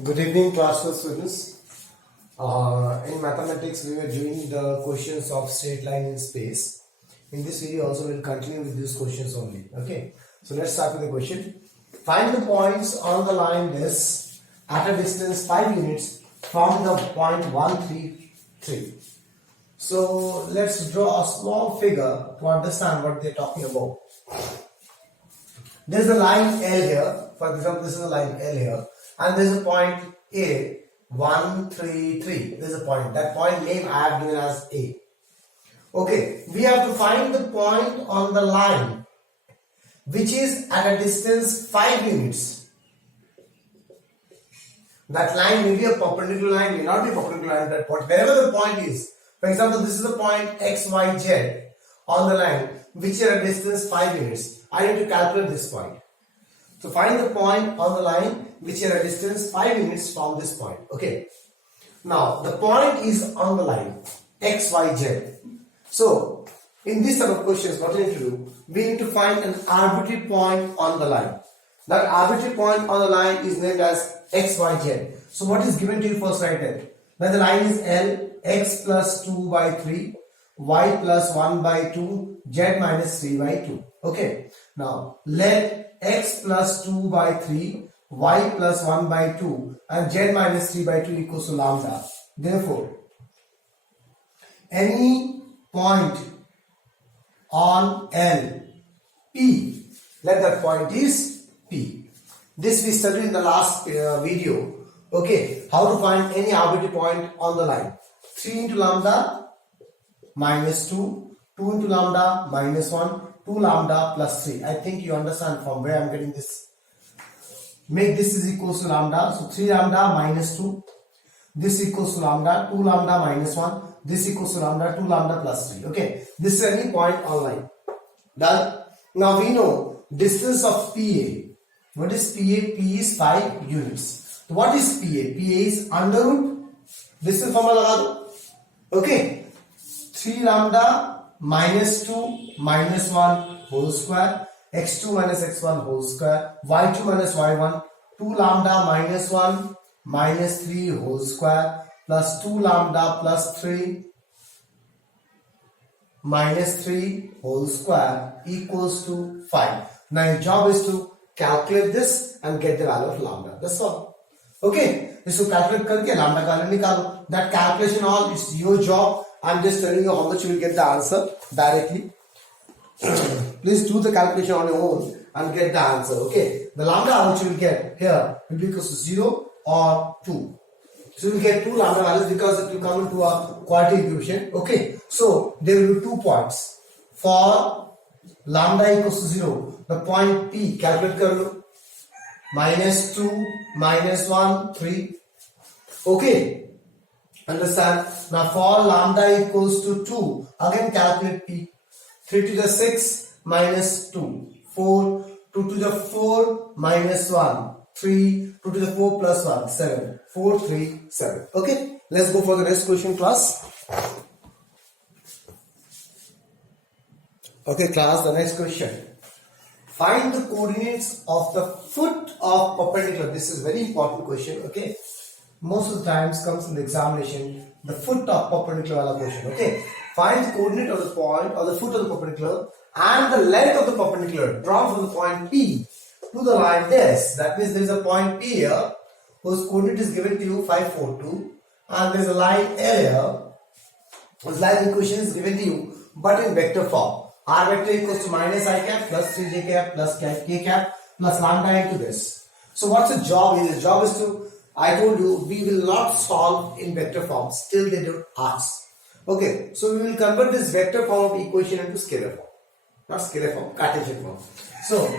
Good evening, class 2 students. In mathematics, we were doing the questions of straight line in space. In this video, also we'll continue with these questions only. Okay. So let's start with the question. Find the points on the line this at a distance 5 units from the point 133. So let's draw a small figure to understand what they're talking about. There's a line L here. For example, this is a line L here. And there's a point A, 133. There's a point. That point name I have given as A. Okay, we have to find the point on the line which is at a distance 5 units. That line may be a perpendicular line, may not be perpendicular line, that point. Wherever the point is, for example, this is the point X, Y, Z on the line which is at a distance 5 units. I need to calculate this point. So find the point on the line which is at a distance 5 units from this point. Okay. Now the point is on the line X, Y, Z. So in this type of questions, what we need to do? We need to find an arbitrary point on the line. That arbitrary point on the line is named as X, Y, Z. So what is given to you first, right there? When the line is L, X plus 2 by 3, Y plus 1 by 2, Z minus 3 by 2. Okay. Now let X plus 2 by 3, Y plus 1 by 2 and Z minus 3 by 2 equals to lambda. Therefore, any point on L, P, let that point is P. This we studied in the last video. Okay, how to find any arbitrary point on the line. 3 into lambda minus 2, 2 into lambda minus 1, 2 lambda plus 3. I think you understand from where I am getting this. Make this is equals to lambda. So 3 lambda minus 2. This equals to lambda. 2 lambda minus 1. This equals to lambda. 2 lambda plus 3. Okay. This is any point on line. Done. Now we know distance of PA. What is PA? P is 5 units. What is PA? PA is under root. Distance formula laga do. Okay. 3 lambda minus 2 minus 1 whole square, x2 minus x1 whole square, y2 minus y1, 2 lambda minus 1 minus 3 whole square plus 2 lambda plus 3 minus 3 whole square equals to 5. Now your job is to calculate this and get the value of lambda. That's all. Okay. So calculate karke lambda ka value nikalo. That calculation all is your job. I'm just telling you how much you will get the answer directly. Please do the calculation on your own and get the answer. Okay. The lambda which you will get here will be equals to 0 or 2. So you will get 2 lambda values because it will come into a quadratic equation. Okay. So there will be 2 points. For lambda equals to 0, the point P, calculate kar lo. Minus 2, minus 1, 3. Okay. Understand? Now for lambda equals to 2, again calculate P. 3 to the 6 minus 2, 4, 2 to the 4 minus 1, 3, 2 to the 4 plus 1, 7, 4, 3, 7. Okay, let's go for the next question, class. Okay, class, the next question. Find the coordinates of the foot of perpendicular. This is very important question, okay. Most of the times comes in the examination, the foot of perpendicular wala question, okay. Find the coordinate of the point or the foot of the perpendicular and the length of the perpendicular drawn from the point P to the line this. That means there is a point P here whose coordinate is given to you 5, 4, 2, and there is a line L here whose line equation is given to you but in vector form. R vector equals to minus I cap plus 3j cap plus k cap plus lambda into this. So what's the job here? The job is to, I told you, we will not solve in vector form till they don't ask. Okay, so we will convert this vector form of equation into scalar form. Not scalar form, Cartesian form. So,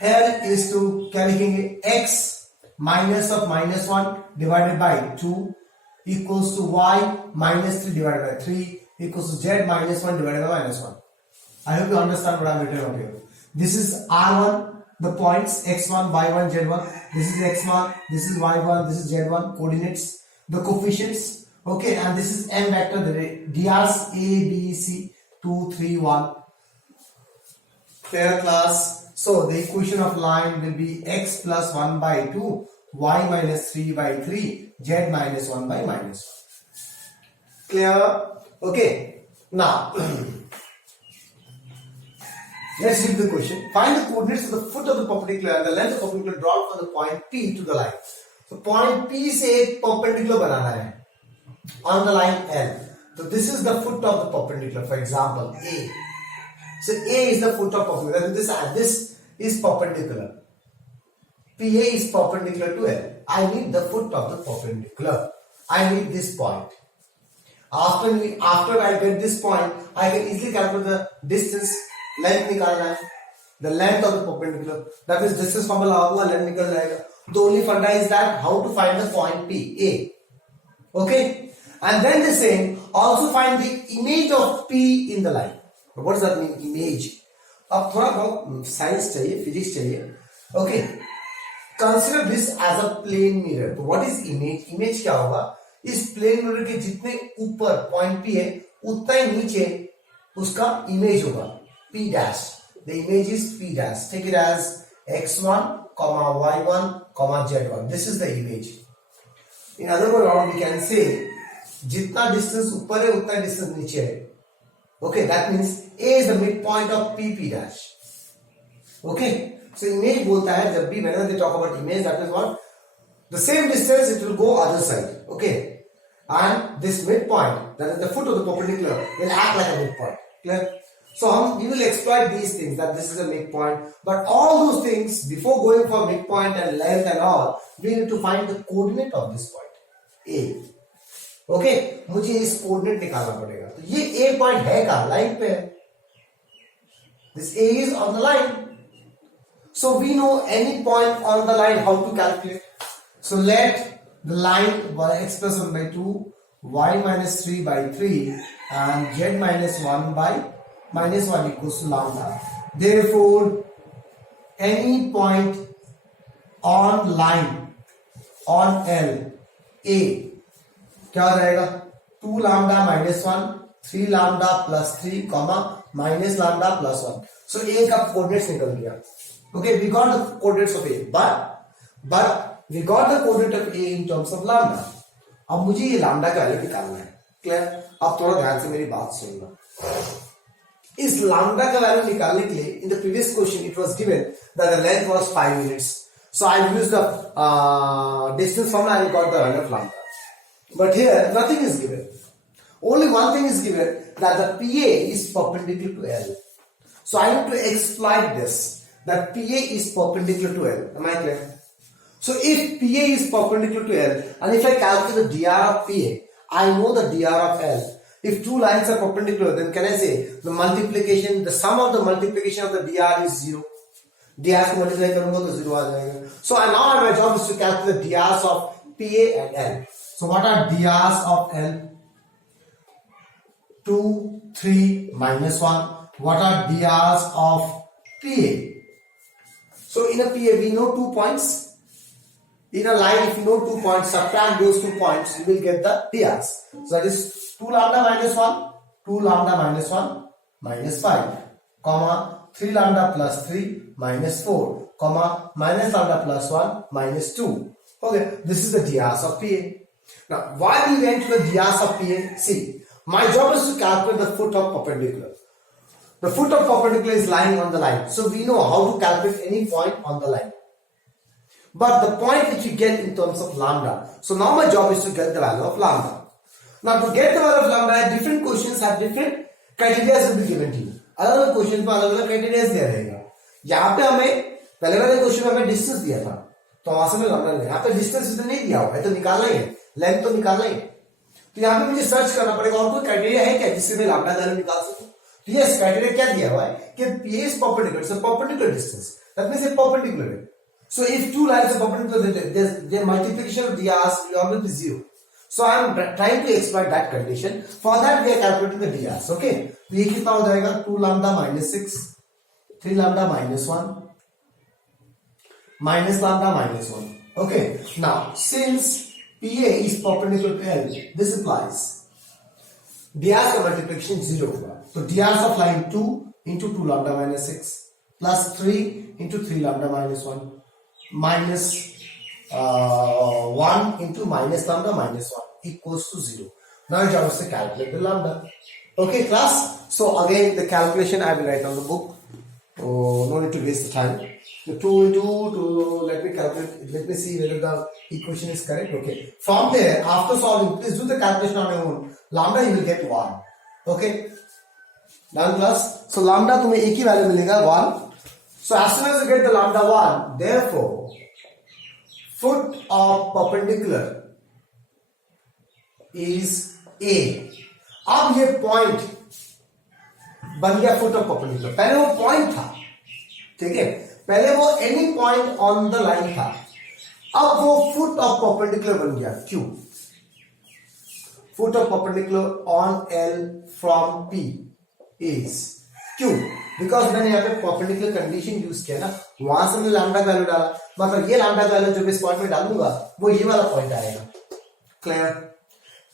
L is to calculate x minus of minus 1 divided by 2 equals to y minus 3 divided by 3 equals to z minus 1 divided by minus 1. I hope you understand what I am written out here. This is R1, the points x1, y1, z1. This is x1, this is y1, this is z1, coordinates, the coefficients. Okay, and this is n vector, the drs a, b, c, 2, 3, 1. Clear, class? So the equation of line will be x plus 1 by 2 y minus 3 by 3, z minus 1 by minus 1. Clear? Okay. Now, let's read the question. Find the coordinates of the foot of the perpendicular and the length of the perpendicular drawn from the point P to the line. So point P से एक perpendicular बनाना है on the line L. So this is the foot of the perpendicular. For example, A. So A is the foot of perpendicular. This is perpendicular. PA is perpendicular to L. I need the foot of the perpendicular. I need this point. After I get this point, I can easily calculate the distance. Length निकालना है. The length of the perpendicular. That is distance formula होगा, length निकल जाएगा. The only funda is that how to find the point P, A. Okay? And then they say also find the image of P in the line. What does that mean? Image. अब थोड़ा बहुत science चाहिए, physics चाहिए. Okay. Consider this as a plane mirror. So what is image? Image क्या होगा? इस plane mirror के जितने ऊपर point P है, उतना ही नीचे उसका image होगा. P dash. The image is P dash. Take it as x1, y1, z1. This is the image. In other words, we can say जितना distance ऊपर है उतना distance नीचे है. Okay, that means A is the midpoint of P dash. Okay, so image बोलता है जब भी whenever they talk about image, that is what the same distance it will go other side. Okay, and this midpoint, that is the foot of the perpendicular, will act like a midpoint. Clear? So we will exploit these things, that this is a midpoint. But all those things, before going for midpoint and length and all, we need to find the coordinate of this point, A. Okay, मुझे इस coordinate निकालना पड़ेगा. तो ये A point है कहाँ? Line पे है. This A is on the line. So we know any point on the line how to calculate. So let the line x plus 1 by 2, y minus 3 by 3, and z minus 1 by minus 1 equals to lambda. Therefore, any point on line on L, A, क्या हो जाएगा? 2 lambda minus 1, 3 lambda plus 3, comma, minus lambda plus 1. So A का coordinates निकल गया. Okay, we got the coordinates of A, but we got the coordinate of A in terms of lambda. अब मुझे ये lambda का वैल्यू निकालना है. Clear? अब थोड़ा ध्यान से मेरी बात सुनना. इस lambda का वैल्यू निकालने के लिए in the previous question it was given that the length was 5 units. So I used the distance formula and I got the value of lambda. But here nothing is given. Only one thing is given, that the PA is perpendicular to L. So I need to exploit this, that PA is perpendicular to L. Am I clear? So if PA is perpendicular to L, and if I calculate the dr of PA, I know the dr of L. If two lines are perpendicular, then can I say the sum of the multiplication of the dr is 0. dr को multiply करूँगा तो 0 आ जाएगा. So now my job is to calculate the drs of PA and L. So what are drs of L? 2, 3, minus 1. What are drs of PA? So in a PA we know 2 points. In a line, if you know 2 points, subtract those 2 points, you will get the drs. So that is 2 lambda minus 1, 2 lambda minus 1, minus 5, comma, 3 lambda plus 3, minus 4, comma, minus lambda plus 1, minus 2. Okay, this is the drs of PA. Now, why we went to the drs of PA? See, my job is to calculate the foot of perpendicular. The foot of perpendicular is lying on the line. So we know how to calculate any point on the line. But the point which you get in terms of lambda. So now my job is to get the value of lambda. Now to get the value of lambda, different questions have different criteria will be given to you. अलग-अलग question में अलग-अलग criteria दिया रहेगा. यहाँ पे हमें पहले वाले क्वेश्चन में हमें डिस्टेंस दिया था, तो वहां से मैं लंबा नहीं. यहाँ पे डिस्टेंस तो नहीं दिया हुआ है, तो निकालना ही है, लेंथ तो निकालना ही है. तो यहाँ पे मुझे सर्च करना पड़ेगा और कोई क्राइटेरिया है क्या जिससे मैं लैम्डा वैल्यू निकाल सकूं. तो यस, क्राइटेरिया क्या दिया हुआ है कि P is perpendicular, it's a perpendicular distance. That means a perpendicular. So if two lines are perpendicular, their multiplication of the drs will always be 0. So I am trying to exploit that condition. For that we are calculating the drs. Okay, तो ये कितना हो जाएगा? 2 lambda minus 6, 3 lambda minus 1, minus lambda minus 1. Okay, now since PA is perpendicular to L, this implies drs का multiplication 0 होगा. So drs of line 2 into 2 lambda minus 6 plus 3 into 3 lambda minus 1 minus 1 into minus lambda minus 1 equals to 0. Now you have to calculate the lambda. Okay, class. So again, the calculation I will write on the book. Oh, no need to waste the time. The 2 into 2, let me calculate, let me see whether the equation is correct. Okay. From there, after solving, please do the calculation on your own. Lambda you will get 1. Okay. Done class. So lambda तुम्हें एक ही value मिलेगा 1. So as soon as you get the lambda 1, therefore, foot of perpendicular is A. अब ये point बन गया foot of perpendicular. पहले वो point था, ठीक है, पहले वो any point on the line था, अब वो foot of perpendicular बन गया Q. Foot of perpendicular on L from P is Q. Because मैंने यहाँ पे perpendicular condition यूज किया ना, वहां से मैंने lambda वैल्यू डाला, मतलब ये lambda वैल्यू जो इस पॉइंट में डालूंगा वो ये वाला पॉइंट आएगा. क्लियर?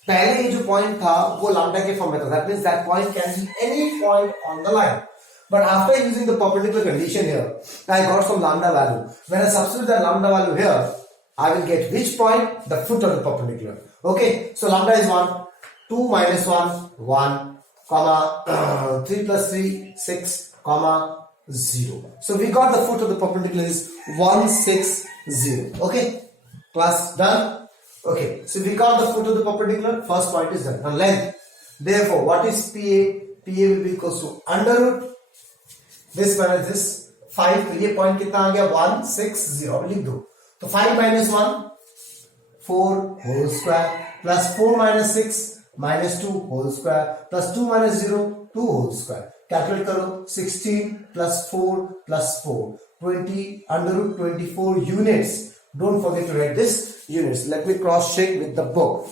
पहले ये जो पॉइंट था वो lambda के फॉर्म में था. That means that point can be any point on the line. But after using the perpendicular condition here, I got some lambda value. When I substitute that lambda value here, I will get which point? The foot of the perpendicular. Okay, so lambda is 1, 2 minus 1, 1, comma 3 plus 3, 6, comma 0. So we got the foot of the perpendicular is 1, 6, 0. Okay, class done. Okay, so we got the foot of the perpendicular. First point is done. Now length. Therefore, what is PA? PA will be equals to under root this minus this 5. तो ये point कितना आ गया? 1, 6, 0. लिख दो. तो 5 minus 1, 4 whole square plus 4 minus 6 minus 2 whole square plus 2 minus 0, 2 whole square. Calculate करो. 16 plus 4 plus 4. 20 under root 24 units. Don't forget to write this units. Let me cross check with the book.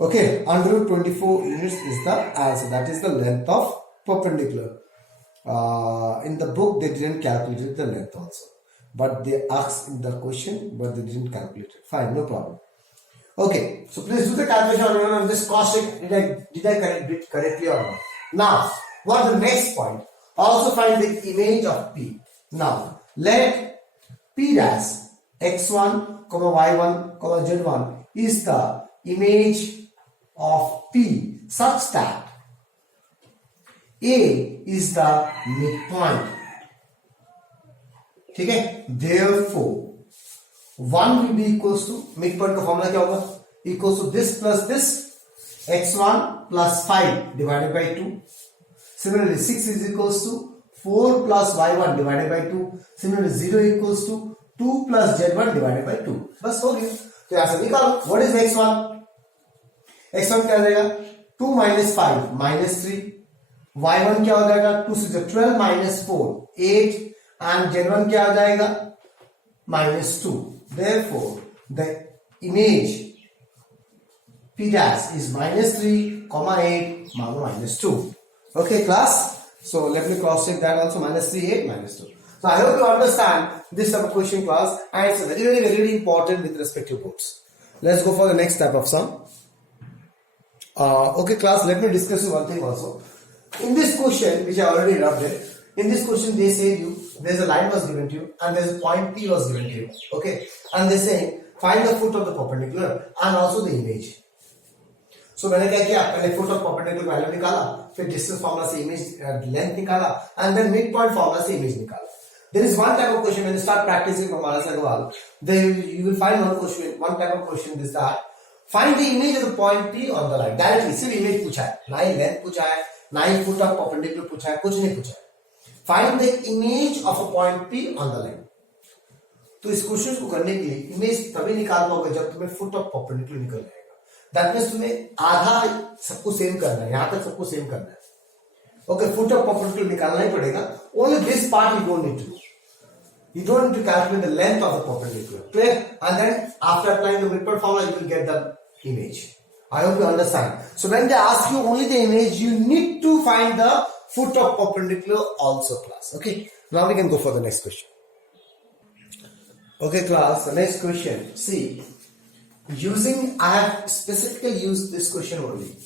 Okay, under root 24 units is the answer. That is the length of perpendicular. In the book they didn't calculate the length also, but they asked in the question, but they didn't calculate it. Fine, no problem. Okay, so please do the calculation on this cross check. Did I correct it correctly or not? Now, what is the next point? Also find the image of P. Now, let P dash x1, y1, z1 is the image of P such that A is the midpoint. ठीक है? Therefore, 1 will be equals to midpoint का formula क्या होगा? Equals to this plus this, x1 plus 5 divided by 2. Similarly, 6 is equals to 4 plus y1 divided by 2. Similarly, 0 equals to 2 plus z1 divided by 2. बस हो गया. तो यहां से निकालो. What is x1? x1 क्या हो जाएगा? 2 minus 5 minus 3. y1 क्या हो जाएगा? 2 से 12 minus 4 8 and z1 क्या हो जाएगा? minus 2. Therefore, the image P dash is minus 3, comma 8, minus 2. Okay, class? So let me cross check that also. Minus 3, 8, minus 2. So I hope you understand this type of question, class, and it's very important with respect to books. Let's go for the next type of sum. Okay, class, let me discuss one thing also. In this question, which I already rubbed it, in this question they say you, there's a line was given to you and there's a point P was given to you. Okay, and they say find the foot of the perpendicular and also the image. So मैंने क्या किया? पहले foot of perpendicular value निकाला, फिर distance formula से image length निकाला, and then midpoint formula से image निकाला. There is one type of question when you start practicing from Malas Agarwal, then you will find one type of question is that find the image of the point P on the line. Directly, सिर्फ image पूछा है, ना ही length पूछा है, ना ही foot of perpendicular पूछा है, कुछ नहीं पूछा है. Find the image of a point P on the line. तो इस क्वेश्चन को करने के लिए इमेज तभी निकाल पाओगे जब तुम्हें फुट ऑफ परपेंडिकुलर निकल जाएगा. दैट मींस तुम्हें आधा सबको सेम करना है, यहां तक सबको सेम करना है. ओके, फुट ऑफ परपेंडिकुलर निकालना ही पड़ेगा. Only this part you don't need to do. You don't need to calculate the length of the perpendicular. Clear? And then after applying the midpoint formula, you will get the image. I hope you understand. So when they ask you only the image, you need to find the foot of perpendicular also, class. Okay. Now we can go for the next question. Okay, class. The next question. See, I have specifically used this question only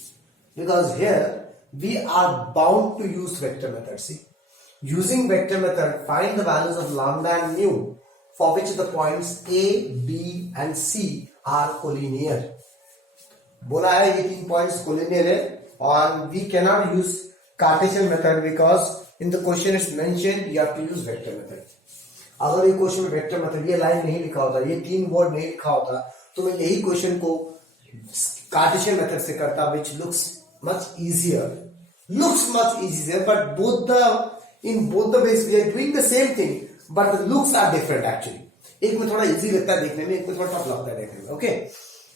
because here we are bound to use vector method. See. Using vector method, find the values of lambda and mu for which the points A, B and C are collinear. बोला है ये 3 points collinear है and we cannot use Cartesian method because in the question it's mentioned you have to use vector method. अगर ये question में vector method ये line नहीं लिखा होता, ये 3 वर्ड नहीं लिखा होता, तो मैं यही क्वेश्चन को कार्टेशियन मेथड से करता, which looks much easier, but in both the ways we are doing the same thing, but the looks are different actually. एक में थोड़ा इजी लगता है देखने में, एक में थोड़ा टफ लगता है देखने में. Okay,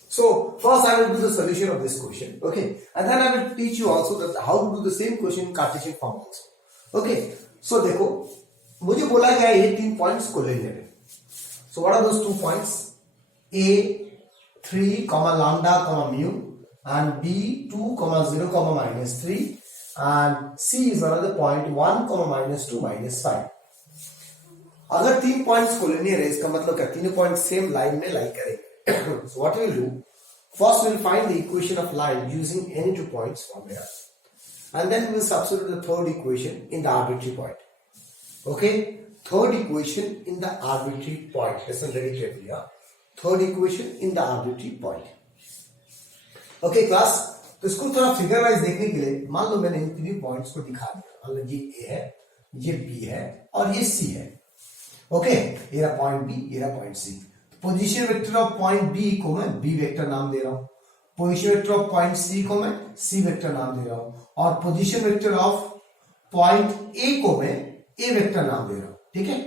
so first I will do the solution of this question. Okay, and then I will teach you also that how to do the same question in Cartesian form also. Okay, so देखो मुझे बोला गया ये 3 points collinear है. So what are those 2 points? A 3, lambda, mu, and B 2, 0, -3, and C is another point 1, -2, -5. अगर 3 points collinear है इसका मतलब क्या, तीनों पॉइंट सेम लाइन में लाई करेंगे. So what we will do? First we will find the equation of line using any 2 points formula, and then we will substitute the third equation in the arbitrary point. Okay, third equation in the arbitrary point. Listen very carefully. Third equation in the arbitrary point. Okay class, तो इसको थोड़ा figure wise देखने के लिए मान लो मैंने इन 3 points को दिखा दिया. मान लो ये A है, ये B है और ये C है. ओके, ये रहा पॉइंट B, ये रहा point C. Position vector of point B को मैं B वेक्टर नाम दे रहा हूं, position vector of point C को मैं C वेक्टर नाम दे रहा हूं, और position vector of point A को मैं A वेक्टर नाम दे रहा हूं. ठीक है,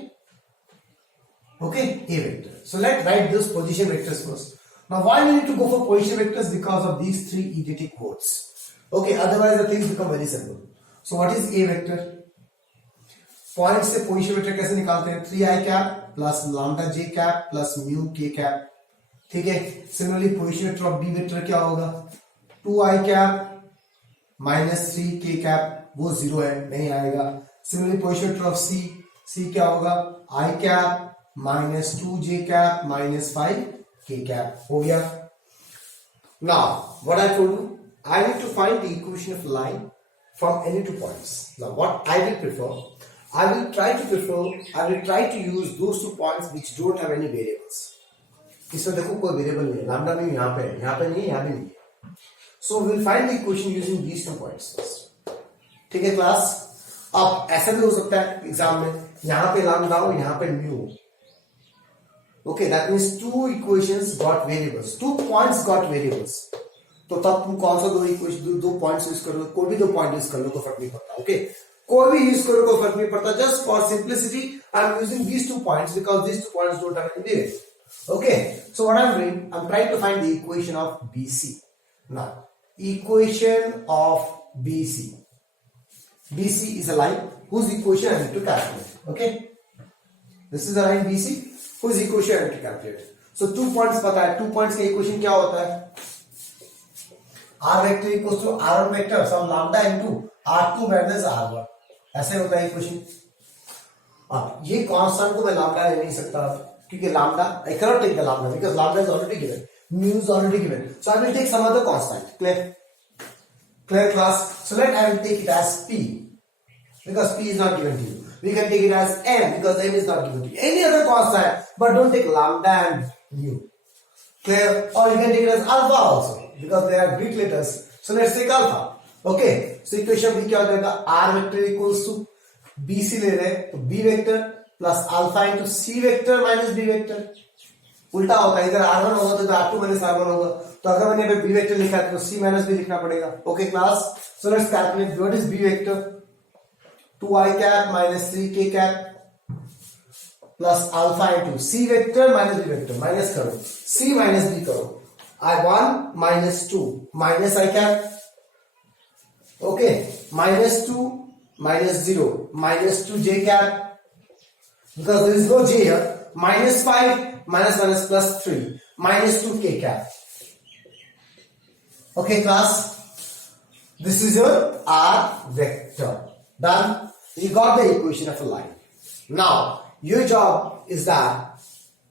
okay, A vector. So let's write those position vectors first. Now why we need to go for position vectors? Because of these 3 idiotic words. Okay, otherwise the things become very simple. So what is A vector? Point से position vector कैसे निकालते हैं? 3i cap plus lambda j cap plus mu k cap. ठीक है, similarly position vector of B vector क्या होगा? 2i cap minus 3k cap, वो 0 है, नहीं आएगा. Similarly position vector of C क्या होगा? i cap minus 2j cap minus 5k cap. हो गया. Now what I told you, I need to find the equation of line from any 2 points. Now what I will prefer, I will try to use those 2 points which don't have any variables. इसमें देखो कोई variable नहीं है, lambda में यहाँ पे नहीं है, यहाँ भी नहीं है. So we will find the equation using these 2 points first. ठीक है क्लास. अब ऐसा भी हो सकता है एग्जाम में, यहाँ पे लैम्डा हो, यहाँ पे mu. Okay, that means 2 equations got variables, 2 points got variables. तो तब तुम कौन सा 2 इक्वेशन 2 पॉइंट्स यूज करो? कोई भी 2 पॉइंट यूज कर लो, कोई फर्क नहीं पड़ता. ओके, कोई भी यूज करो, कोई फर्क नहीं पड़ता. Just for simplicity I am using these 2 points because these 2 points don't have any variables. Okay, so what I'm doing, I'm trying to find the equation of BC. Now, equation of BC. BC is a line whose equation I need to calculate. Okay, this is a line BC whose equation I need to calculate. So 2 points पता है, 2 points का equation क्या होता है? R vector equals to R1 vector sum lambda into R2 minus R1. ऐसे होता है equation. अब ये constant को मैं lambda ले नहीं सकता क्योंकि lambda I cannot take the lambda because lambda is already given, mu is already given. So I will take some other constant. Clear class? So let I will take it as P because P is not given to you. We can take it as M because M is not given to you. Any other constant, but don't take lambda and mu. Clear? Or you can take it as alpha also because they are Greek letters. So let's take alpha. Okay. So equation B क्या हो जाएगा? R vector equals to BC ले रहे हैं तो B vector plus alpha into C vector minus B vector. उल्टा होता है, इधर R1 होगा तो इधर R2 minus R1 होगा. तो अगर मैंने यहाँ पे B vector लिखा है तो C minus B लिखना पड़ेगा. Okay class? So let's calculate what is B vector. 2i cap minus 3k cap plus alpha into C vector minus B vector. Minus करो, C minus B करो. I1 minus 2 minus I cap. Okay, minus 2 minus 0 minus 2j cap because there is no j here. Minus 5 minus plus 3 minus 2k cap. Okay class, this is your R vector. Done. You got the equation of a line. Now your job is that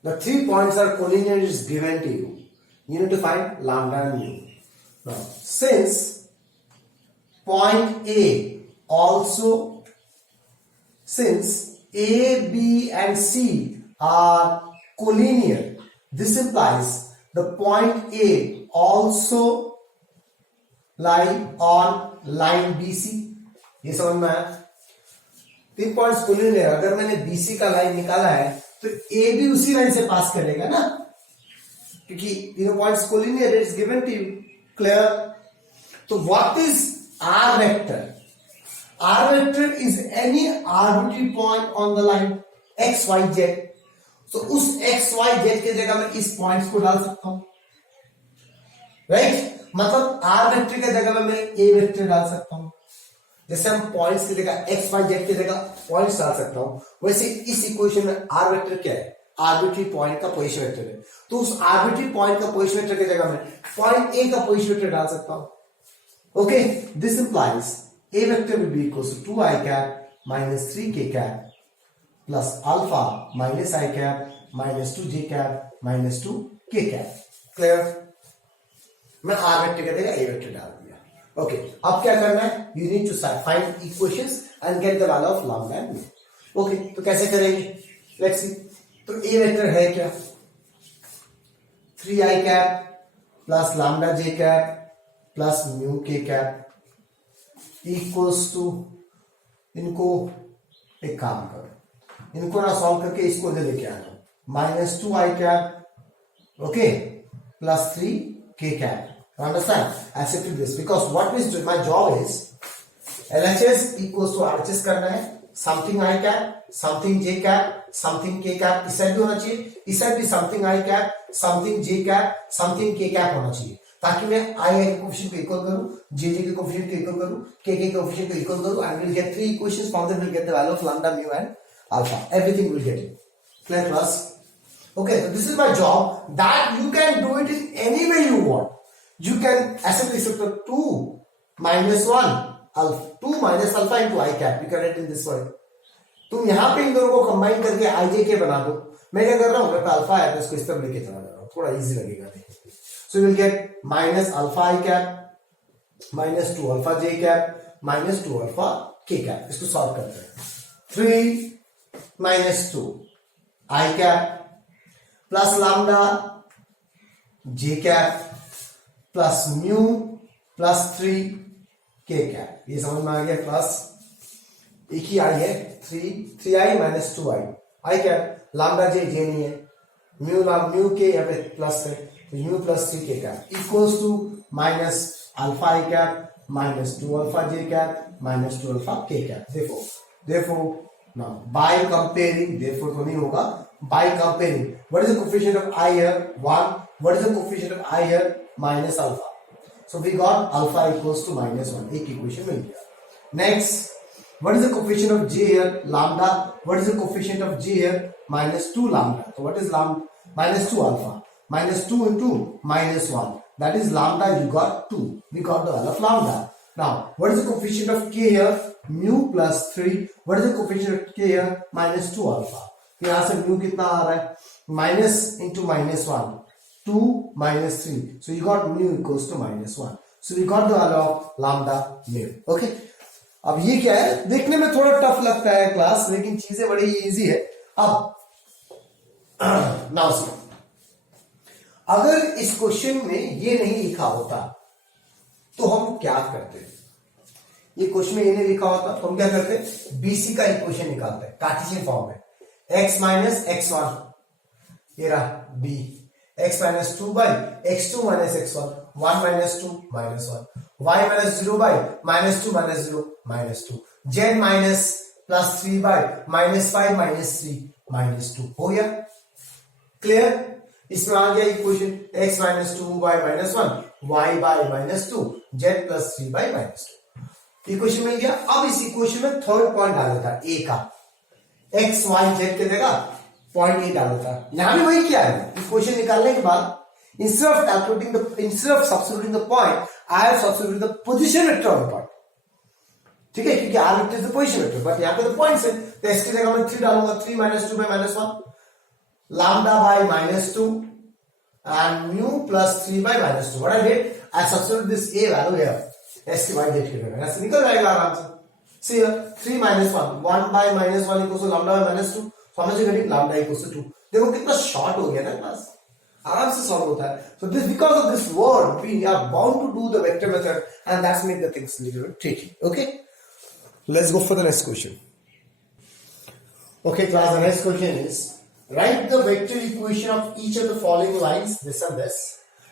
the 3 points are collinear is given to you. You need to find lambda and mu. Now since point A also, since A, B and C are collinear. This implies the point A also lie on line BC. ये समझ में आया? 3 points collinear, अगर मैंने BC का line निकाला है तो A भी उसी लाइन से पास करेगा ना, क्योंकि तीनों points collinear, it's given to you. Clear? तो what is R vector? R vector is any arbitrary point on the line x y z. तो उस x y z की जगह में इस पॉइंट्स को डाल सकता हूं, राइट? मतलब R वेक्टर की जगह में मैं A वेक्टर डाल सकता हूं. जैसे हम पॉइंट्स की जगह x y z की जगह पॉइंट्स डाल सकता हूं, वैसे इस इक्वेशन में R वेक्टर क्या है? आर्बिट्ररी पॉइंट का पोजीशन वेक्टर है. तो उस आर्बिट्ररी पॉइंट का पोजीशन वेक्टर की जगह में पॉइंट A का पोजीशन वेक्टर डाल सकता हूं. Okay, this implies A vector will be equal to 2i cap minus 3k cap plus alpha minus i cap minus 2j cap minus 2k cap. Clear? मैं R vector की जगह A vector डाल दिया. Okay, अब क्या करना है? You need to find equations and get the value of lambda and mu. Okay, तो कैसे करेंगे? Let's see. तो A वेक्टर है क्या? 3i cap plus lambda j cap plus mu k cap equals to, इनको एक काम करो, इनको ना सॉल्व करके इसको दे लेके आना, minus 2i cap okay plus 3k cap. Understand? As if this, because what is my job is LHS equals to RHS करना है. something I cap, something J cap, something K cap. इस side भी होना चाहिए, इस side भी something I cap, something J cap, something K cap होना चाहिए, ताकि मैं I के कोएफिशिएंट को इक्वल करूं, J के कोएफिशिएंट को इक्वल करूं, K के कोएफिशिएंट को इक्वल करूं, and we'll get 3 equations. From them we'll get the value of lambda, mu and alpha. Everything will get it. Clear class? Okay, so this is my job that you can do it in any way you want. You can ऐसे लिख सकते हो 2 minus 1 alpha, 2 minus alpha into I cap. You can write in this way. तुम यहां पे इन दोनों को combine करके IJ बना दो. मैं क्या कर रहा हूं, मेरे पास अल्फा है तो इसको इस तरफ लेके चला जा रहा हूं, थोड़ा इजी लगेगा. So you will get minus alpha I cap minus 2 alpha J cap minus 2 alpha K cap. इसको सॉल्व करते हैं. 3 minus 2 I cap plus lambda J cap plus mu plus 3k cap. ये समझ में आ गया? प्लस एक ही आई है, 3i minus 2i i cap. Lambda j नहीं है, म्यू के यहाँ पे प्लस है, mu plus 3k cap equals to minus alpha i cap minus 2 alpha j cap minus 2 alpha k cap. therefore now by comparing, therefore तो नहीं होगा, by comparing what is the coefficient of I here? 1. What is the coefficient of I here? Minus alpha. So we got alpha equals to minus 1. एक equation मिल गया. Next, what is the coefficient of J here? Lambda. What is the coefficient of J here? Minus 2 lambda. So what is lambda? Minus 2 alpha. Minus 2 into minus 1. That is lambda, you got 2. We got the value of lambda. Now, what is the coefficient of K here? Mu plus 3. What is the coefficient of K here? Minus 2 alpha. यहां से mu कितना आ रहा है? Minus into minus 1. 2 minus 3. So you got mu equals to minus 1. So we got the value of lambda mu. Okay. अब ये क्या है? देखने में थोड़ा टफ लगता है क्लास, लेकिन चीजें बड़ी इजी है. अब नाउ सी, अगर इस क्वेश्चन में ये नहीं लिखा होता तो हम क्या करते? ये क्वेश्चन में ये नहीं लिखा होता तो हम क्या करते? BC का इक्वेशन निकालते हैं कार्टेशियन फॉर्म में. x माइनस x1, ये रहा B. x minus 2 by x2 minus x1, 1 minus 2 minus 1, y minus 0 by minus 2 minus 0 minus 2, z minus plus 3 by minus 5 minus 3 minus 2. हो गया? क्लियर? इसमें आ गया equation x minus 2 by minus 1, y by minus 2, z plus 3 by minus 2. Equation मिल गया. अब इस equation में third point डालना था a का, x y z के जगह पॉइंट ए डालना था. यहां भी वही किया है. इक्वेशन निकालने के बाद instead of substituting the point, I have substituted the position vector of the point. ठीक है, क्योंकि R vector is the position vector, but यहां पे तो पॉइंट्स है, तो इसकी जगह मैं 3 डालूंगा. 3 minus 2 by minus 1, lambda by minus 2 and mu plus 3 by minus 2. What I did, I substituted this a value here, s की y z की जगह. ऐसे निकल जाएगा आराम से. See here, 3 minus 1, 1 by minus 1 equals to lambda by minus 2. How much getting lambda equals to 2। देखो कितना शॉर्ट हो गया ना क्लास, आराम से सॉल्व होता है। So this because of this word we are bound to do the vector method and that's make the things little bit tricky. Okay, let's go for the next question. Okay class, the next question is write the vector equation of each of the following lines, this and this,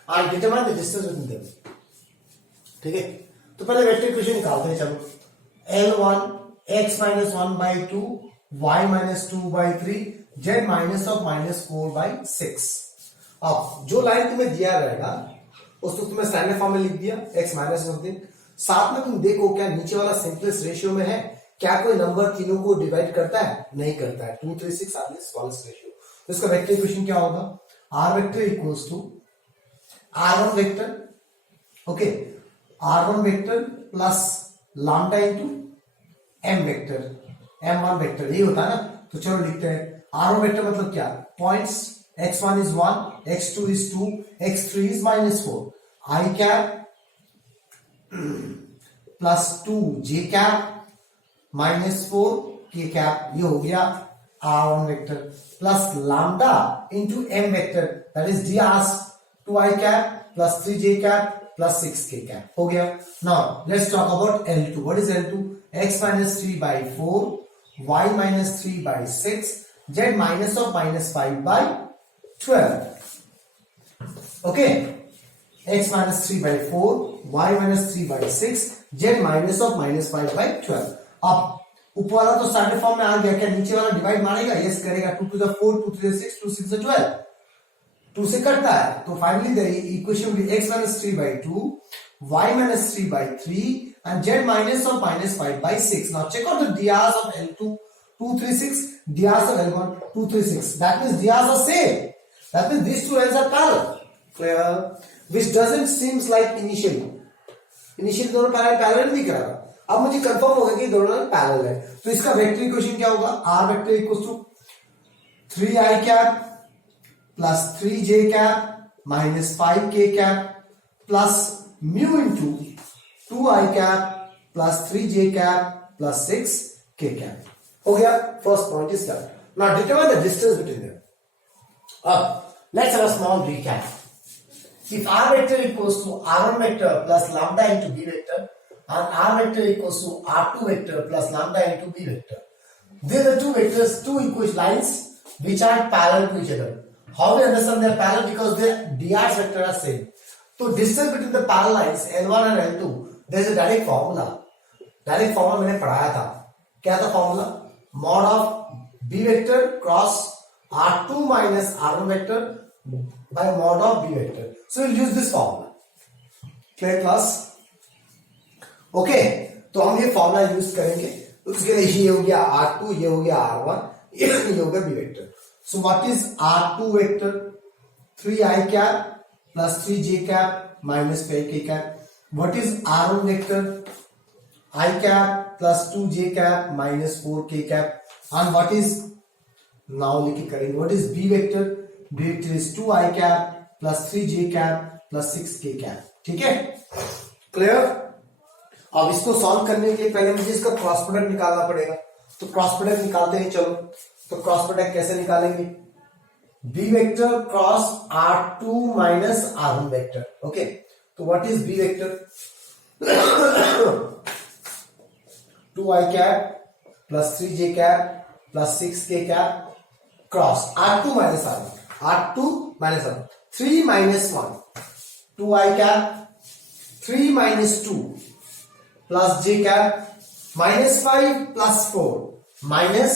and determine the distance between them। ठीक है, तो पहले vector equation निकालते हैं। चलो L1 x minus 1 by 2 y minus 2 by 3 z minus of minus 4 by 6। अब जो line तुम्हें दिया रहेगा उसको तुम्हें स्टैंडर्ड फॉर्म में लिख दिया x माइनस समथिंग, साथ में तुम देखो क्या नीचे वाला सिंपलेस्ट रेशियो में है, क्या कोई नंबर तीनों को डिवाइड करता है, नहीं करता है। 2 3 6 आर स्मॉलेस्ट रेशियो। तो इसका वेक्टर इक्वेशन क्या होगा, r vector equals to r1 vector, okay, r1 vector plus lambda into m vector, m1 vector, यही होता है ना। तो चलो लिखते हैं r1 वेक्टर मतलब क्या, points x1 is 1, x2 is 2, x3 is minus 4, i cap plus 2 j cap minus 4 के कैप, ये हो गया r1 vector plus lambda into m vector that is dr 2i cap plus 3j cap plus 6k cap, हो गया। Now let's talk about L2। What is L2, x minus 3 by 4, y minus 3 by 6, z minus of minus 5 by 12। Okay, x minus 3 by 4, y minus 3 by 6, z minus of minus 5 by 12। अब ऊपर वाला तो standard form में आ गया, क्या नीचे वाला divide मारेगा, यस करेगा। 2 to the 4, 2 to the 6, 2 6 the 12, 2 से कटता है। तो finally the equation will be x minus 3 by 2, y minus 3 by 3 and z minus of minus 5 by 6। now check out the drs of L2 236, drs of L1 236, that means drs are same, that means these two lines are parallel, clear, which doesn't seems like initially दोनों parallel नहीं करा। अब मुझे confirm होगा कि दोनों parallel है। तो इसका वेक्टर इक्वेशन क्या होगा, r vector equals to 3i cap plus 3j cap minus 5k cap plus mu into 2i cap plus 3j cap plus 6k cap. हो गया, first point is done. Now determine the distance between them. अब let's have a small recap. If r vector equals to r1 vector plus lambda into b vector and r vector equals to r2 vector plus lambda into b vector, these are two vectors, two equation lines which are parallel to each other. How we understand they are parallel? Because their dr vector are same. So distance between the parallel lines L1 and L2, there is a direct formula. Direct formula मैंने पढ़ाया था, क्या था formula? Mod of b vector cross r2 minus r1 vector by mod of b vector. So we'll use this formula. Clear class? Okay, तो हम ये formula use करेंगे। उसके लिए ये हो गया r2, ये हो गया r1, ये हो गया b vector. So what is r2 vector? 3i cap plus 3j cap minus 5k cap. What is r1 vector? I cap plus 2j cap minus 4k cap. And what is, now लिखिए करेंगे, what is b vector? b vector is 2i cap plus 3j cap plus 6k cap। ठीक है, clear. अब इसको solve करने के लिए पहले मुझे इसका क्रॉस प्रोडक्ट निकालना पड़ेगा। तो क्रॉस प्रोडक्ट निकालते हैं, चलो। तो क्रॉस प्रोडक्ट कैसे निकालेंगे, b vector cross r2 minus r1 vector. Okay, तो what is b vector? 2i cap plus 3j cap plus 6k cap cross r2 minus r1, r2 minus r1, 3 minus 1, 2i cap, 3 minus 2 plus j cap, minus 5 plus 4 minus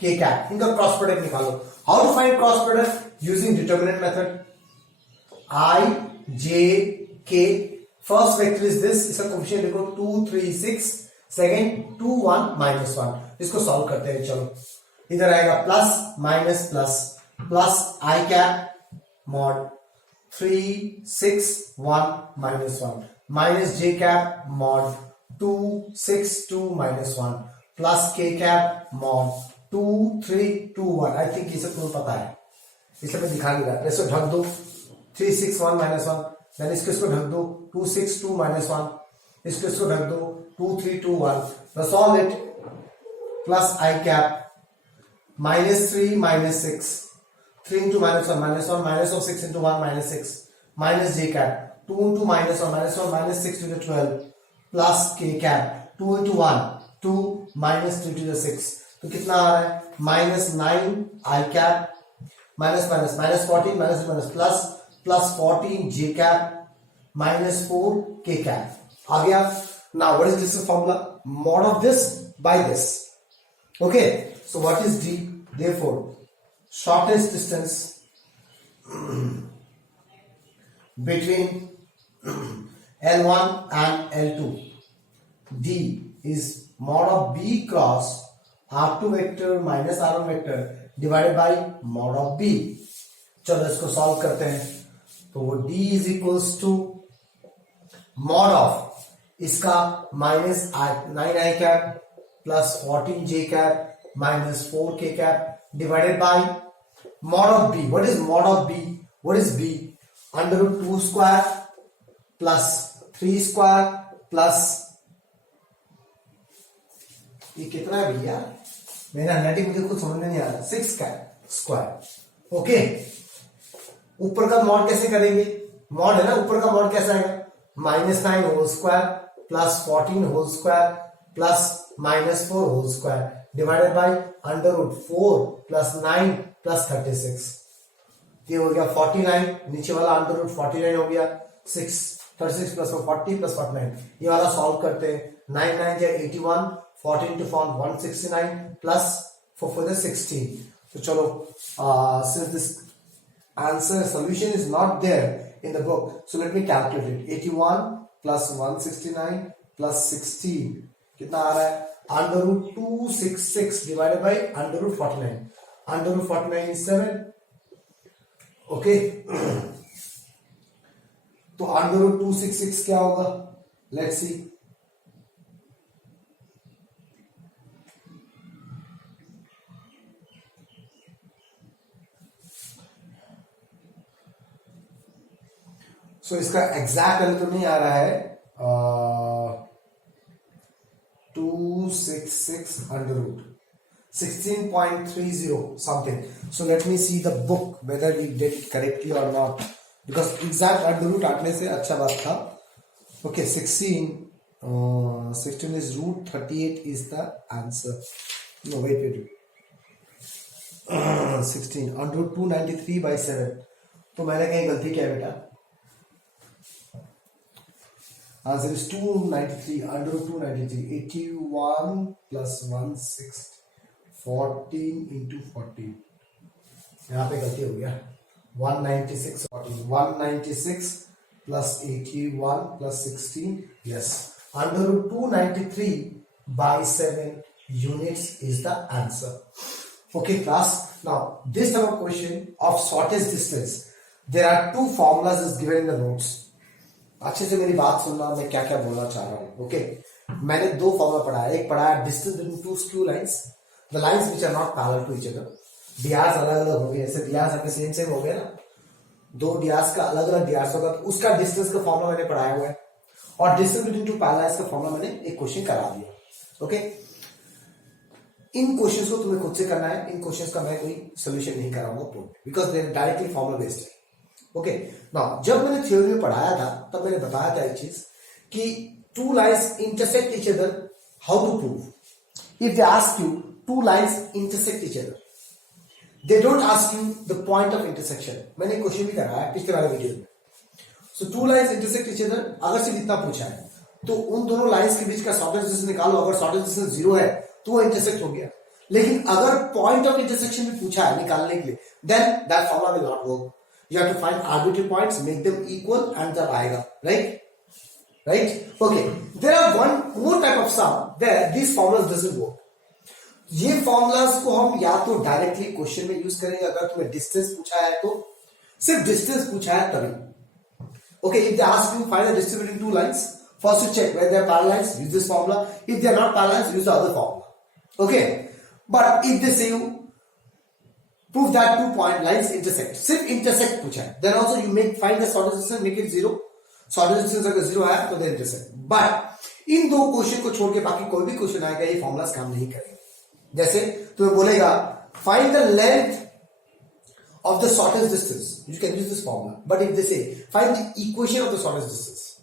k cap। इनका cross product निकालो। How to find cross product? Using determinant method. i j k, first vector is this, इसका coefficient लिखो 2 3 6, second 2 1 minus 1। इसको solve करते हैं, चलो। इधर आएगा plus minus plus plus i cap mod 3 6 1 minus 1 minus j cap mod 2 6 2 minus 1 plus k cap mod 2 3 2 1। I think ये सब तुम्हें पता है, इसलिए मैं दिखा नहीं रहा। इसको ढक दो 3 6 1 minus 1, देन इसको ढक दो 2 6 2 minus 1, इसको ढक दो 2 3 2 1 plus all it plus I cap -3 -6, 3 into -1 -1 minus of 6 into 1 -6 minus j cap, 2 into -1 -1 minus 6 to the 12 plus k cap, 2 into 1 2 minus 3 to the 6, तो कितना आ रहा है -9 I cap minus 14 minus plus plus 14 j cap minus 4 k cap आ गया. Now what is this formula? Mod of this by this. Okay, so what is d? Therefore shortest distance between L1 and L2, d is mod of b cross r2 vector minus r1 vector divided by mod of b. चलो इसको solve करते हैं. तो वो d is equals to mod of इसका minus 9 I cap plus 14 j cap minus 4 k cap divided by mod of b. What is mod of b? What is b? Under root 2 square plus 3 square plus ये कितना है भैया, मेरा handwriting मुझे कुछ समझ में नहीं आ रहा. 6 स्क्वायर. ओके, ऊपर का मॉड कैसे करेंगे? मॉड है ना, ऊपर का मॉड कैसा आएगा? -9 whole square plus 14 whole square plus -4 whole square divided by under root 4 plus 9 plus 36. ये हो गया 49, नीचे वाला अंडर रूट 49 हो गया 6, 36 प्लस 40 प्लस 49. ये वाला सॉल्व करते हैं. 9 9 या 81, 14 to 169 plus 4 for the 16. So chalo, since this answer solution is not there in the book, so let me calculate it. 81 plus 169 plus 16 कितना आ रहा है? Under root 266 divided by under root 49. Under root 49 is 7. Okay. तो under root 266 क्या होगा? Let's see. So इसका exact value तो नहीं आ रहा है 266 under root 16.30 something. So let me see the book whether we did it correctly or not, because exact under root आटने से अच्छा बात था. Okay, 16 is root 38 is the answer. No, wait. 16 under root 293 by 7. तो मैंने कहीं गलती किया बेटा. Answer is 293 under root 293. 81 plus 160 14 into 14. यहाँ पे गलती हो गया. 196 14 196 plus 81 plus 16. Yes, under root 293 by 7 units is the answer. Okay class, now this type of question of shortest distance, there are two formulas is given in the notes. अच्छे से मेरी बात सुनना, मैं क्या क्या बोलना चाह रहा हूँ. ओके, मैंने दो फॉर्मूला पढ़ा है. एक पढ़ा है distance between two skew lines, the lines which are not parallel to each other. डियार्स अलग अलग हो गए, जैसे डियार्स आपके सेम हो गए ना, दो डियार्स का अलग अलग डियार्स होगा, तो उसका डिस्टेंस का फॉर्मूला मैंने पढ़ाया हुआ है. और distance between to parallel lines का फॉर्मूला मैंने एक क्वेश्चन करा दिया. ओके, इन क्वेश्चंस को तुम्हें खुद से करना है. इन क्वेश्चंस का मैं कोई सोल्यूशन नहीं कराऊंगा, because they directly formula based है. ओके, नाउ जब मैंने थ्योरी में पढ़ाया था तब मैंने बताया था एक चीज कि two lines intersect each other, how to prove. If they ask you two lines intersect each other, they don't ask you the point of intersection. मैंने क्वेश्चन भी कराया पिछले वाले वीडियो में. So two lines intersect each other, अगर सिर्फ इतना पूछा है तो उन दोनों लाइंस के बीच का शॉर्टेस्ट डिस्टेंस निकालो. अगर शॉर्टेस्ट डिस्टेंस 0 है तो वो इंटरसेक्ट हो गया. लेकिन अगर पॉइंट ऑफ इंटरसेक्शन भी पूछा है निकालने के लिए, then that formula will not work. You have to find arbitrary points, make them equal, and तब आएगा. Right? Okay. There are one more type of sum where these formulas doesn't work. ये formulas को हम या तो directly question में use करेंगे, अगर तुम्हें distance पूछा है तो सिर्फ distance पूछा है तभी. Okay, if they ask you find the distance between two lines, first you check whether they are parallel lines, use this formula. If they are not parallel lines, use the other formula. Okay, but if they say you prove that two point lines intersect, सिर्फ intersect पूछा है, then also you find the shortest distance, make it 0. shortest distance अगर 0 आया तो then intersect. but इन दो question को छोड़ के बाकी कोई भी क्वेश्चन आएगा ये फॉर्मूलास काम नहीं करेंगे. जैसे तुम्हें बोलेगा find the length of the shortest distance. You can use this formula. But if they say find the equation of the shortest distance,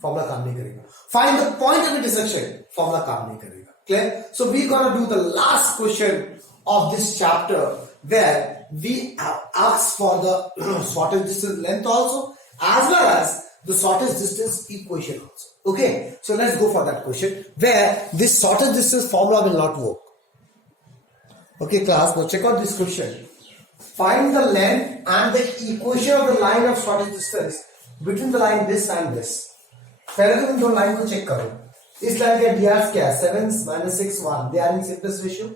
formula काम नहीं करेगा. Find the point of intersection, formula काम नहीं करेगा. Clear? So we're gonna do the last question of this chapter where we ask for the shortest distance length also as well as the shortest distance equation also. Okay, so let's go for that question where this shortest distance formula will not work. Okay class, now check out this question. Find the length and the equation of the line of shortest distance between the line this and this. पहले तो तुम दो line को check करो. इस line का ds क्या है? 7 minus 6 1. They are in simplest ratio.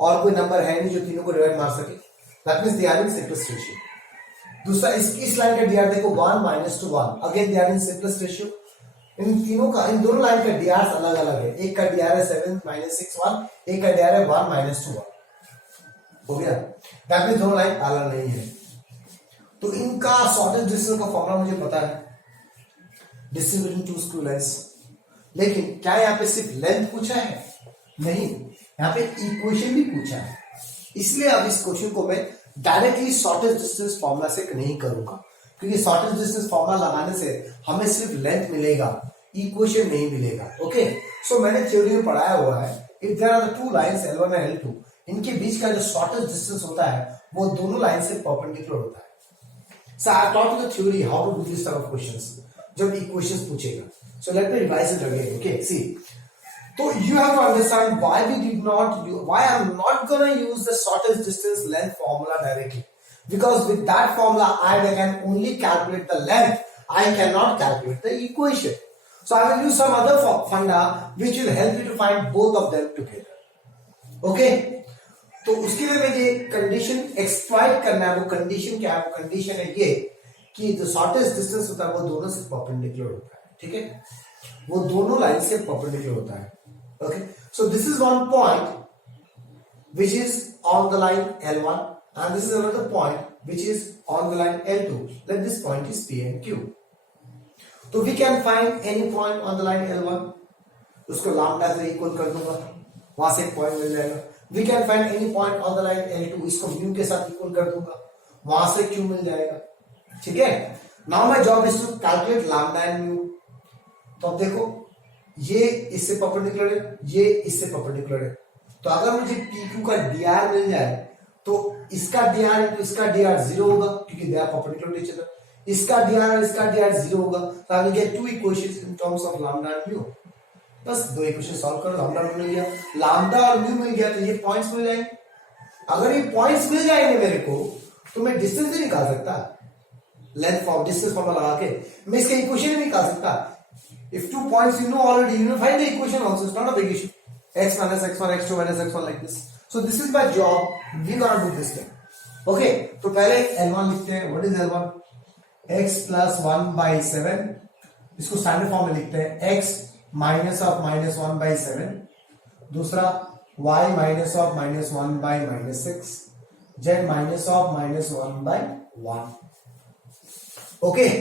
और कोई नंबर है नहीं जो तीनों को डिवाइड मार सके. That means they are in simplest ratio. दूसरा इस लाइन का dr देखो 1 minus to 1. Again they are in simplest ratio. इन तीनों का इन दोनों लाइन का dr अलग अलग है. एक का dr है 7 minus 6 1. एक का dr है 1 minus to 1. हो गया. That means दोनों लाइन अलग नहीं है. तो इनका शॉर्टेस्ट डिस्टेंस का फॉर्मूला मुझे पता है. Distance between to screw lines. लेकिन क्या यहाँ पे सिर्फ लेंथ पूछा है? नहीं, यहाँ पे इक्वेशन भी पूछा है. इसलिए अब इस क्वेश्चन को मैं डायरेक्टली शॉर्टेस्ट डिस्टेंस फॉर्मूला से नहीं करूंगा, क्योंकि शॉर्टेस्ट डिस्टेंस फॉर्मूला लगाने से हमें सिर्फ लेंथ मिलेगा, इक्वेशन नहीं मिलेगा. ओके, सो मैंने थ्योरी में पढ़ाया हुआ है if there are two lines L1 and L2, इनके बीच का जो शॉर्टेस्ट डिस्टेंस होता है वो दोनों लाइन से परपेंडिकुलर होता है. So I taught the theory how to do this type of questions जब इक्वेशंस पूछेगा. So let me revise it again. Okay, see, so you have to understand why I'm not gonna use the shortest distance length formula directly, because with that formula I can only calculate the length, I cannot calculate the equation. So I will use some other funda which will help you to find both of them together. Okay, तो उसके लिए मुझे condition exploit करना है. वो condition क्या है? वो कंडीशन है ये कि जो शॉर्टेस्ट डिस्टेंस होता है वो दोनों से परपेंडिकुलर होता है. ठीक है, वो दोनों लाइन से परपेंडिकुलर होता है. Okay, so this is one point which is on the line L1 and this is another point which is on the line L2. Let this point is P and Q. So we can find any point on the line L1. उसको lambda से equal कर दूंगा, वहां से एक point मिल जाएगा. We can find any point on the line L2. इसको mu के साथ इक्वल कर दूंगा, वहां से Q मिल जाएगा. ठीक है. Now my job is to calculate lambda and mu. तो अब देखो ये इससे परपेंडिकुलर है, ये इससे परपेंडिकुलर है. तो अगर मुझे PQ का dr मिल जाए तो इसका dr इंटू इसका dr जीरो होगा, क्योंकि they are perpendicular to each other. इसका dr और इसका dr जीरो होगा, तो I will get two equations in terms of lambda and mu. बस दो इक्वेशन सॉल्व करो, लैम्डा मिल गया, लैम्डा और म्यू मिल गया, तो ये पॉइंट्स मिल जाएंगे. अगर ये पॉइंट्स मिल जाएंगे मेरे को तो मैं डिस्टेंस भी निकाल सकता, लेंथ फॉर्म डिस्टेंस फॉर्मूला लगा के मैं इसका इक्वेशन भी निकाल सकता. If 2 points you know already, you know find the equation also. It's not a big issue. X minus x1, x2 minus x1 like this. So this is my job. We gonna do this thing. Okay. तो पहले L1 लिखते हैं. What is L1? X plus 1 by 7. इसको standard form में लिखते हैं. X minus of minus 1 by 7. दूसरा Y minus of minus 1 by minus 6. Z minus of minus 1 by 1. Okay.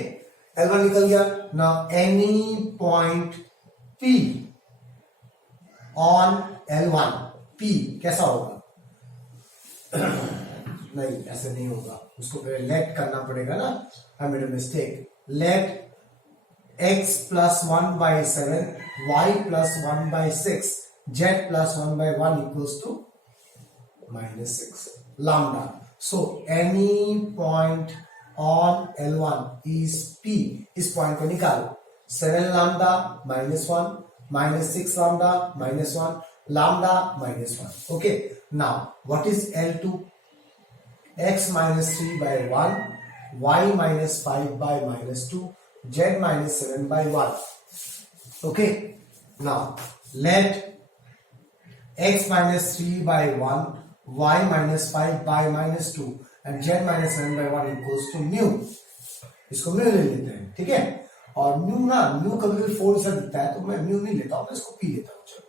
L1 निकल गया. Now any point P on L1, P कैसा होगा? नहीं, ऐसे नहीं होगा, उसको पहले लेट करना पड़ेगा ना. I made a mistake. Let x plus 1 by 7, y plus 1 by 6, z plus 1 by 1 equals to minus 6 lambda. So any point on L1 is P. इस पॉइंट को निकालो. 7 lambda minus 1 minus 6 lambda minus 1 lambda minus 1. Okay, now what is L2? X minus 3 by 1, y minus 5 by minus 2, z minus 7 by 1. Okay, now let x minus 3 by 1, y minus 5 by minus 2 and z minus 7 by 1 equals to mu. इसको mu ले लेते हैं. ठीक है, और mu कभी कभी 4 से दिखता है, तो मैं म्यू नहीं लेता हूं, मैं इसको पी लेता हूं. चलो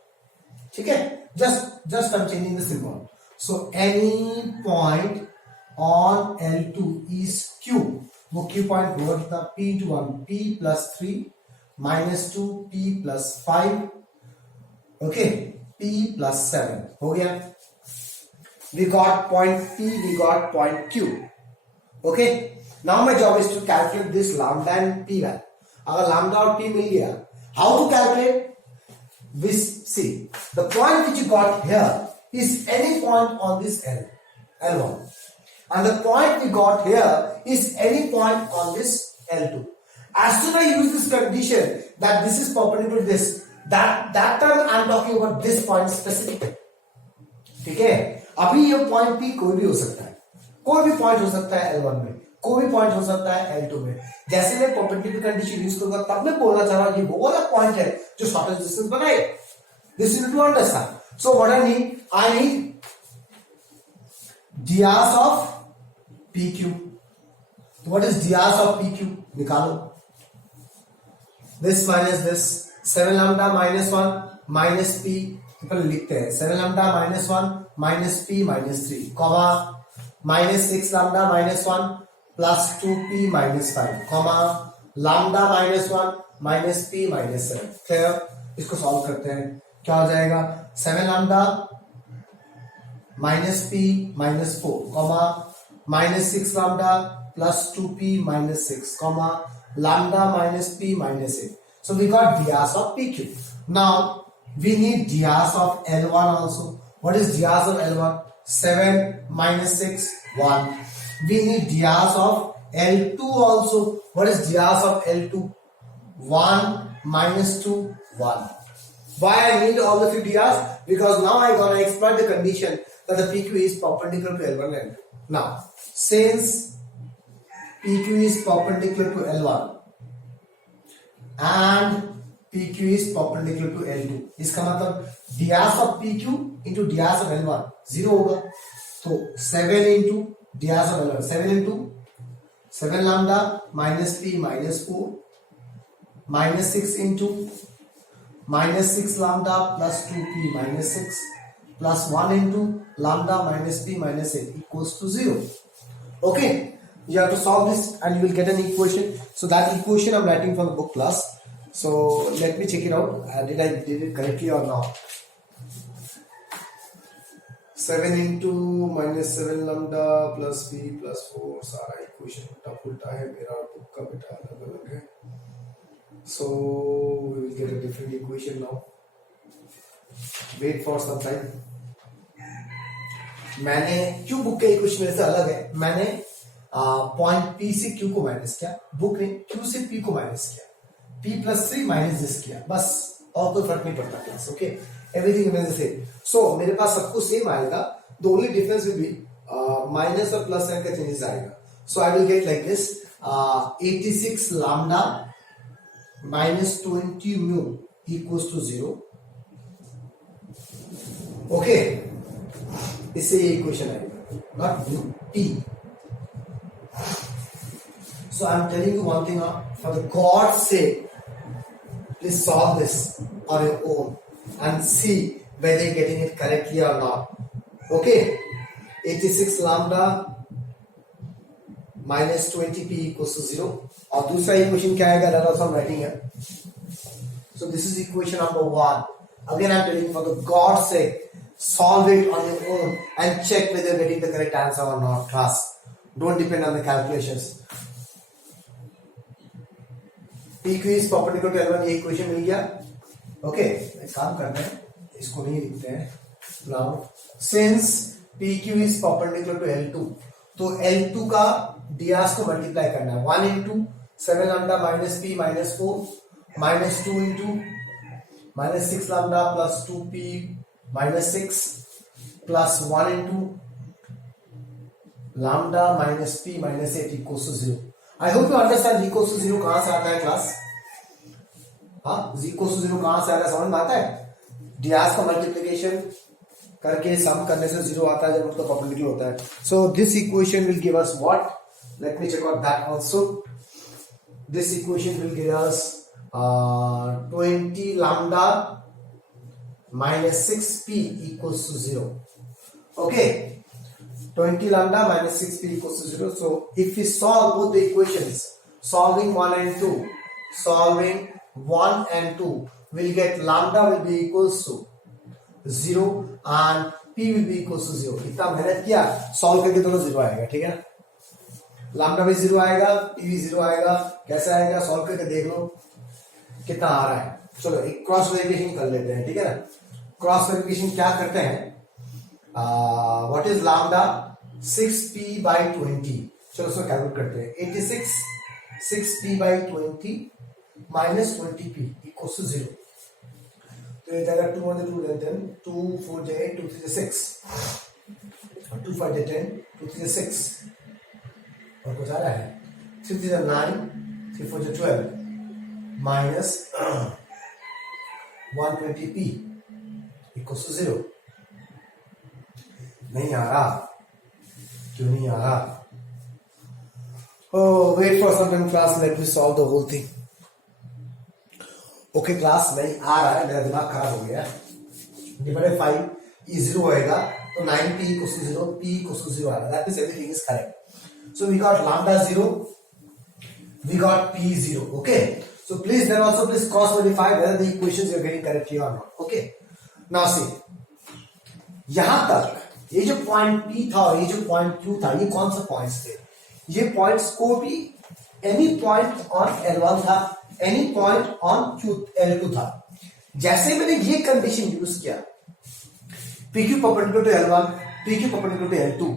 ठीक है, just I am changing the symbol. So any point on L2 is Q. वो Q पॉइंट होगा कितना? P into 1, P plus 3 minus 2, P plus 5, okay, P plus 7 हो गया. we got point P, we got point Q. Okay. Now my job is to calculate this lambda and P value. अगर lambda और P मिल गया, how to calculate? We see the point which you got here is any point on this L1, and the point we got here is any point on this L2. As soon as I use this condition that this is perpendicular to this, that time I am talking about this point specifically. ठीक है, अभी ये point P कोई भी हो सकता है, कोई भी पॉइंट हो सकता है L1 में, कोई भी पॉइंट हो सकता है L2 में. जैसे मैं परपेंडिकुलर कंडीशन यूज करूंगा तब मैं बोलना चाह रहा हूं ये वो वाला पॉइंट है जो शॉर्टेस्ट डिस्टेंस बनाए. This is to understand. So what I need dias of PQ. What is dias of PQ? निकालो. This minus this, 7 lambda minus 1 minus P, पहले लिखते हैं 7 lambda minus 1 minus P minus 3, comma minus 6 lambda minus 1 plus 2P minus 5, comma lambda minus 1 minus P minus 7. Clear? इसको solve करते हैं. क्या हो जाएगा? 7 lambda minus P minus 4, comma minus 6 lambda plus 2P minus 6, comma lambda minus P minus 8. So we got dias of PQ. Now we need dias of L1 also. What is dias of L1? 7 minus 6, 1. We need dias of L2 also. What is dias of L2? 1 minus 2, 1. Why I need all the few dias? Because now I gonna exploit the condition that the PQ is perpendicular to L1 and L2. Now, since PQ is perpendicular to L1 and PQ is perpendicular to L2, इसका मतलब dias of PQ into dias of L1 0 होगा. तो 7 into dias of L1, 7 into 7 lambda minus P minus 4 minus 6 into minus 6 lambda plus 2P minus 6 plus 1 into lambda minus P minus 8 equals to 0. Okay. You have to solve this and you will get an equation. So that equation I'm writing from the book class. So let me check it out. Did I did it correctly or not? 7 into minus 7 lambda plus P plus 4 सारा equation उल्टा है मेरा और book का बेटा अलग है. So we will get a different equation now. Wait for some time. मैंने क्यों बुक के इक्वेशन मेरे से अलग है, मैंने पॉइंट P से Q को माइनस किया, बुक ने Q से P को माइनस किया, P प्लस 3 माइनस दिस किया, बस और कोई फर्क नहीं पड़ता class. Okay, everything remains the same. So मेरे पास सब कुछ सेम आएगा. The only difference will be minus और प्लस साइन का चेंजेस आएगा. So I will get like this 86 lambda minus 20 mu equals to 0. Okay, इससे ये इक्वेशन आएगा, not mu, P. So I'm telling you one thing, for the God's sake, please solve this on your own and see whether you're getting it correctly or not. Okay, 86 lambda minus 20P equals to 0. और दूसरा equation क्या आएगा? That also I'm writing here. So this is equation number 1. Again I'm telling you, for the God's sake, solve it on your own and check whether you're getting the correct answer or not. Trust. Don't depend on the calculations. PQ is perpendicular to L1, ये equation मिल गया. Okay, एक काम करते हैं, इसको नहीं लिखते हैं. Now, since PQ is perpendicular to L2, तो L2 का dias को मल्टीप्लाई करना है. 1 into 7 lambda minus P minus 4 minus 2 into minus 6 lambda plus 2P minus 6 plus 1 into lambda minus P minus 8 equals to 0. I hope you understand equals to 0 कहां से आता है class? हाँ, equals to 0 कहां से आता है समझ में आता है? dias का मल्टीप्लिकेशन करके सम करने से 0 आता है जब उसका परपेंडिकुलर होता है. So this equation will give us what? Let me check out that also. This equation will give us 20 lambda minus 6P equals to 0. Okay. 20 lambda minus 6P equals to 0. So if we solve both the equations, solving 1 and 2, solving 1 and 2, we'll get lambda will be equals to 0 and p will be equals to 0. इतना मेहनत किया, solve करके दोनों 0 आएगा, ठीक है ना? Lambda भी 0 आएगा, p भी 0 आएगा. कैसे आएगा? सॉल्व करके देख लो कितना आ रहा है. चलो एक क्रॉस वेरिफिकेशन कर लेते हैं, ठीक है ना? क्रॉस वेरिफिकेशन क्या करते हैं? What is lambda? 6p by 20. चलो उसको कैलकुलेट करते हैं. 86 6p by 20 minus 20p equals to 0. तो ये जाएगा 2 1 2 10 2 4 8 2 3 6 2 5 10 2 3 6 और कुछ आ रहा है 3 3 9 3 4 12 minus 120p equals to 0. नहीं आ रहा, क्यों नहीं आ रहा? Oh, wait for some time class, let me solve the whole thing. Okay class नहीं आ रहा है, मेरा दिमाग खराब हो गया. डिवाइडेड 5 ये 0 होएगा तो 9p equals to 0, p equals to 0 आएगा. That means everything is correct. So we got lambda 0, we got p 0. Okay. So please then also please cross verify whether the equations you are getting correctly or not. Okay. Now see, यहां तक ये जो point p था और ये जो point q था, ये कौन सा पॉइंट्स थे? ये पॉइंट्स को भी एनी पॉइंट ऑन L1 था, एनी पॉइंट ऑन L2 था. जैसे मैंने ये कंडीशन यूज किया, PQ perpendicular to L1, PQ perpendicular to L2,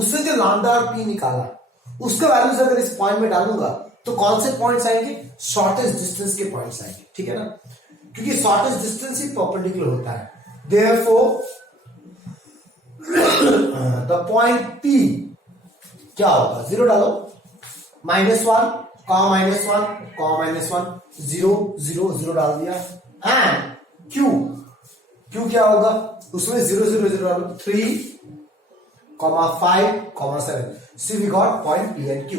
उससे जो लैम्डा और P निकाला, उसका वैल्यूज अगर इस पॉइंट में डालूंगा तो कौन से पॉइंट्स आएंगे? शॉर्टेस्ट डिस्टेंस के पॉइंट्स आएंगे, ठीक है ना? क्योंकि शॉर्टेस्ट डिस्टेंस ही परपेंडिकुलर होता है. देयरफॉर द पॉइंट P क्या होगा? 0 डालो, -1 -1 0 0 0 डाल दिया. एंड Q क्या होगा? उसमें 0 0 0 डालो, 3 5 7. So we got point P and Q.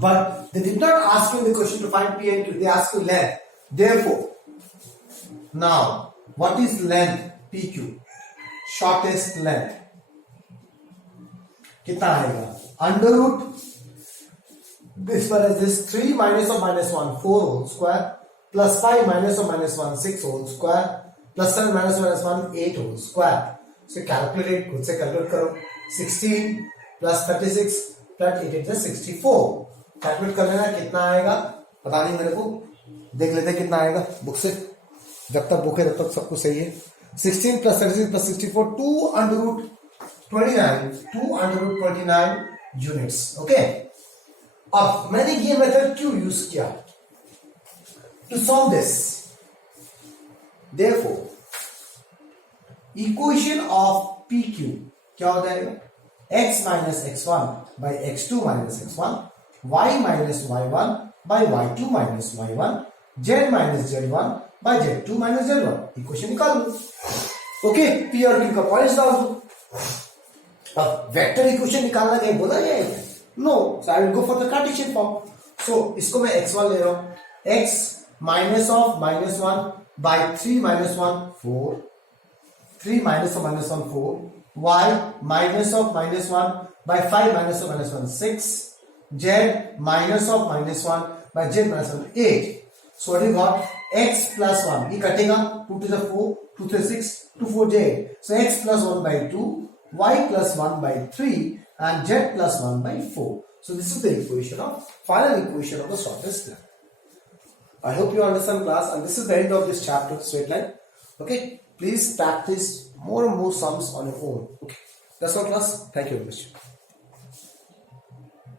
But they did not ask you in the question to find P and Q. They asked you length. Therefore, now what is length? PQ, shortest length. कितना आएगा? Under root this one is this 3 minus of -1 4 whole square plus 5 minus of -1 6 whole square plus 7 minus of -1 8 whole square. So calculate, खुद से calculate करो. 16 plus 36 plus 8 is 64. Calculate कर लेना कितना आएगा, पता नहीं मेरे को, देख लेते कितना आएगा बुक से. जब तक बुक है तब तक सब कुछ सही है. 16 plus 36 plus 64 2 under root 29 units. Okay. अब मैंने ये मेथड क्यों यूज किया? To solve this. Therefore equation of PQ क्या हो जाएगा? x minus x1 by x2 minus x1, y minus y1 by y2 minus y1, z minus z1 by z2 minus z1. Equation निकाल लो. Okay. P और Q का पॉइंट्स डाल दो. अब वेक्टर इक्वेशन निकालना कहीं बोला जाएगा? No. So I will go for the Cartesian form. So इसको मैं x1 ले रहा हूं. x minus of -1 by 3 minus 1 4, 3 minus of -1 4, y minus of -1 by 5 minus of -1 6, z minus of -1 by z minus 1 8. So what you got? X plus 1. ये कटेगा. 2 to the 4, 2 to the 6, 2 4 j. So x plus 1 by 2, y plus 1 by 3, and z plus 1 by 4. So this is the equation of final equation of the shortest line. I hope you understand class, and this is the end of this chapter, straight line. Okay. Please practice more and more sums on your own. Okay. That's all class. Thank you very much.